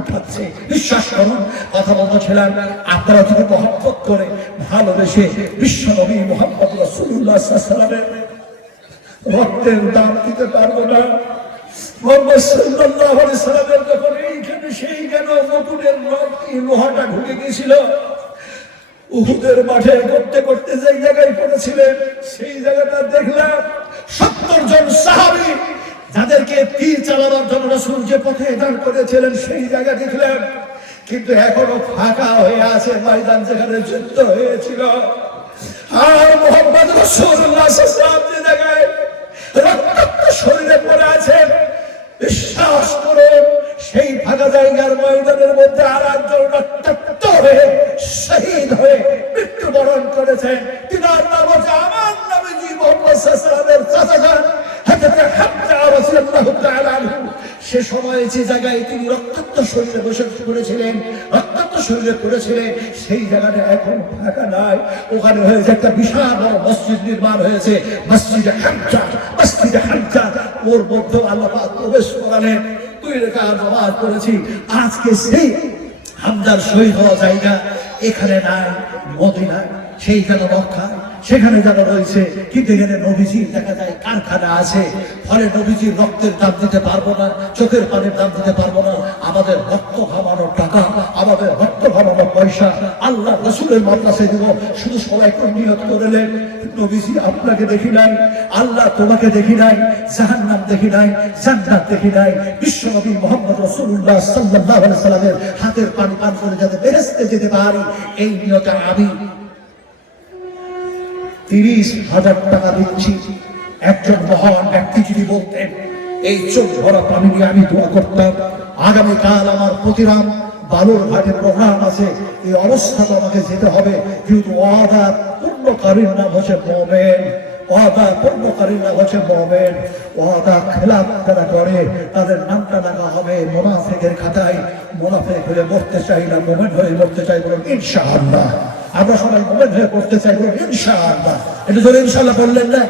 উঠাচ্ছে। বিশ্বাস করুন, কথা বলছিলাম আপনারা যদি মহব্বত করে ভালোবেসে বিশ্ব নবী মোহাম্মদ রক্তের দাম দিতে পারব না। সেই উহুদের মাঠে করতে করতে যে জায়গায় পড়েছিলেন, সেই জায়গাটা দেখলাম সত্তর জন সাহাবি যাদেরকে তীর চালাবার জন্য রসুল যে পথে দান করেছিলেন, সেই জায়গা দেখলাম কিন্তু এখনও ফাঁকা হয়ে আছে ময়দান যেখানে যুদ্ধ হয়েছিল। আর শরীরে পড়ে আছেন, বিশ্বাস করুন, সেই ফাঁকা জায়গার ময়দানের মধ্যে আর একজন রক্তাক্ত হয়ে করেছেন। আমার সে সময়ে যে জায়গায় তিনি রক্তাক্ত শরীরে বসে পড়েছিলেন, রক্তাক্ত শরীরে পড়েছিলেন, সেই জায়গাটা এখন ফাঁকা নাই। ওখানে হয়েছে একটা বিশাল বড় মসজিদ নির্মাণ হয়েছে, মসজিদে হামজা মসজিদে হামজা ওর মধ্যে আল্লাহ প্রবেশ করালেন দুই রেখা নামাজ পড়েছি। আজকে সেই হামজার শহীদ হওয়া জায়গা এখানে নাই, মদিনায়, সেইখানে রক্ষা সেখানে যেন রয়েছে, কিন্তু এখানে নবীজির দেখা যায় কারখানা আছে। ফলে নবীজির রক্তের দাম দিতে পারব না, চোখের পানির দাম দিতে পারব না। আমাদের রক্ত খামানোর টাকা, আমাদের রক্ত খামানোর পয়সা আল্লাহ রসুলের মাদ্রাসায় দিব। শুধু সবাই কোন নিয়ত করলেন নবীজি আপনাকে দেখি নাই, আল্লাহ তোমাকে দেখি নাই জাহান নাম দেখি নাই, জান্নাত দেখি নাই। বিশ্ব নবী মোহাম্মদ রসুল্লাহ আলাইহি সাল্লামের হাতের পানি পান করে যাতে বেহেশতে যেতে পারি। এই নিয়তে আমি তিরিশ হাজার টাকা দিচ্ছি। একজন মহান ব্যক্তি যদি বলতেন, এই চোখ ভরা পানি নিয়ে আমি দোয়া করতাম। আগামীকাল আমার প্রতিরাম বালুর ঘাটে প্রোগ্রাম আছে। এই অবস্থাতে আমাকে যেতে হবে। কিন্তু ওয়াদা পূর্ণকারীর নাম হচ্ছে মোমেন। পূর্ণকারীর নাম হচ্ছে মোমেন। ওয়াদা খেলাপ যারা করে, তাদের নামটা লাগা হবে মোনাফেকের খাতায়। মোনাফেক হয়ে মরতে চাই না, মোমেন হয়ে মরতে চাই বলুন, ইনশাআল্লাহ। আমরা সবাই মোমেন হয়ে করতে চাই ইনশাআল্লাহ। এটা ধরে ইনশাআল্লাহ বললেন না?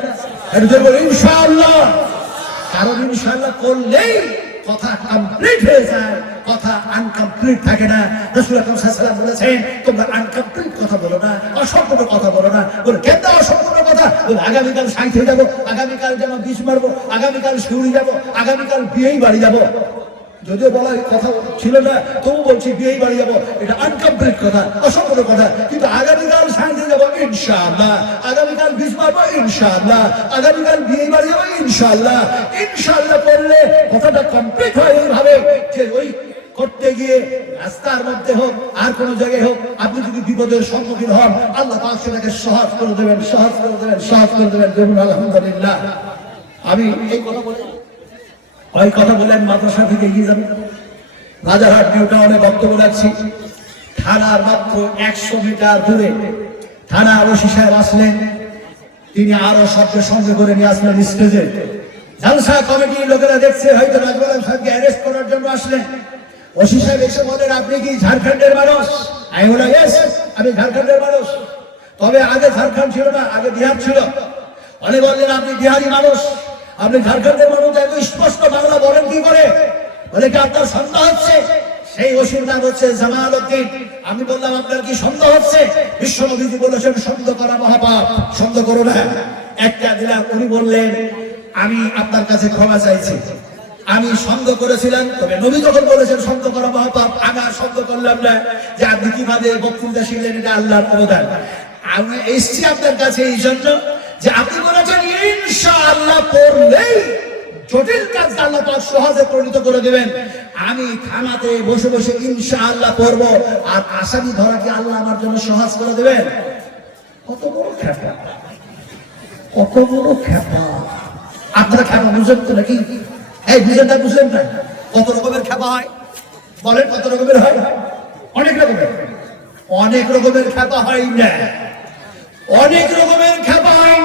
এটা ধরে বলুন, ইনশাআল্লাহ। কারণ ইনশাআল্লাহ করলেই কথা কমপ্লিট হয়ে যায়, কথা আনকমপ্লিট থাকে না। রসুল আকরম সাল্লাল্লাহু বলেছেন, তোমরা আনকমপ্লিট কথা বলো না, অসম্পূর্ণ কথা বলো না। বলে কেন অসম্পূর্ণ কথা? বলে আগামীকাল সাইতে যাব, আগামীকাল যেন বিষ মারবো, আগামীকাল শিউরি যাব, আগামীকাল বিয়েই বাড়ি যাব। যদিও বলা কথা ছিল না, তবু বলছি বিয়েই বাড়ি যাব। এটা আনকমপ্লিট কথা, অসম্পূর্ণ কথা। কিন্তু আগামীকাল সাইতে যাব ইনশাআল্লাহ। আগামীকাল বিষ মারবো, ইনশাআল্লাহ। আগামীকাল বিয়েই বাড়ি যাব, ইনশাআল্লাহ। ইনশাআল্লাহ করলে কথাটা কমপ্লিট হয় এইভাবে যে ওই করতে গিয়ে রাস্তার মধ্যে হোক, আর কোন জায়গায় হোক, আপনি যদি বিপদের সম্মুখীন হন, আল্লাহ পাক সেটাকে সহজ করে দেবেন, সহজ করে দেবেন, সহজ করে দেবেন। আলহামদুলিল্লাহ। আমি এই কথা বলে ওই কথা বলেন মাদ্রাসা থেকে এগিয়ে যাবেন রাজারহাট নিউ টাউনে বক্তব্য রাখছি। থানার মাত্র একশো মিটার দূরে থানা ওসি সাহেব আসলেন। তিনি আরও সবকে সঙ্গে করে নিয়ে আসলেন স্টেজে। জালসা কমিটির লোকেরা দেখছে হয়তো রাজবাল সাহেবকে অ্যারেস্ট করার জন্য আসলেন। ওসি সাহেব এসে বলেন আপনি কি ঝাড়খণ্ডের মানুষ? আমি বললাম "Yes, আমি ঝাড়খণ্ডের মানুষ। তবে আগে ঝাড়খণ্ড ছিল না আগে বিহার ছিল। অনেক বললেন আপনি বিহারি মানুষ। আপনি ঝাড়খণ্ডের মানুষ এত স্পষ্ট বাংলা বলেন কি করে? বলে কি আপনার সন্দেহ হচ্ছে? সেই ওষুধ নাম হচ্ছে জামাল উদ্দিন। আমি বললাম, আপনার কি সন্দেহ হচ্ছে? বিশ্ব নবীজি বলেছেন, সন্দেহ করা মহাপাপ, সন্দেহ করো না। একটা দিলাম, উনি বললেন, আমি আপনার কাছে ক্ষমা চাইছি। আমি সন্দেহ করেছিলাম, তবে নবী যখন বলেছেন, সন্দেহ করা মহাপাপ, আমি আর সন্দেহ করলাম না যে আপনি কীভাবে বক্তৃতা শিখলেন, এটা আল্লাহর অবদান। আমি এসছি আপনার কাছে এই জন্য। যে আপনি বলেছেন, ইনশাআল্লাহ পড়লেই জটিল কাজ আল্লাহ পাক সহজে পরিণত করে দেবেন। আমি থানাতে বসে বসে ইনশাআল্লাহ পড়ব, আর আসামি ধরা কি আল্লাহ আমার জন্য সহজ করে দেবেন? কত বড় খেপা কত বড় খেপা আপনারা খেপা বুঝেন তো নাকি? এই, বুঝেন না বুঝলেন না। কত রকমের খেপা হয়? বলেন, কত রকমের হয়? অনেক রকমের। অনেক রকমের খেপা হয় না। অনেক রকমের খেপা হয়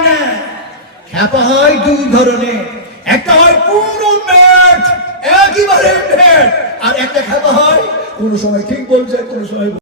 খেপা হয় দুই ধরনের। একটা হয় পুরো ম্যাট একইবারে ম্যাট, আর একটা খেপা হয় কোন সময় ঠিক বলছে, কোন সময়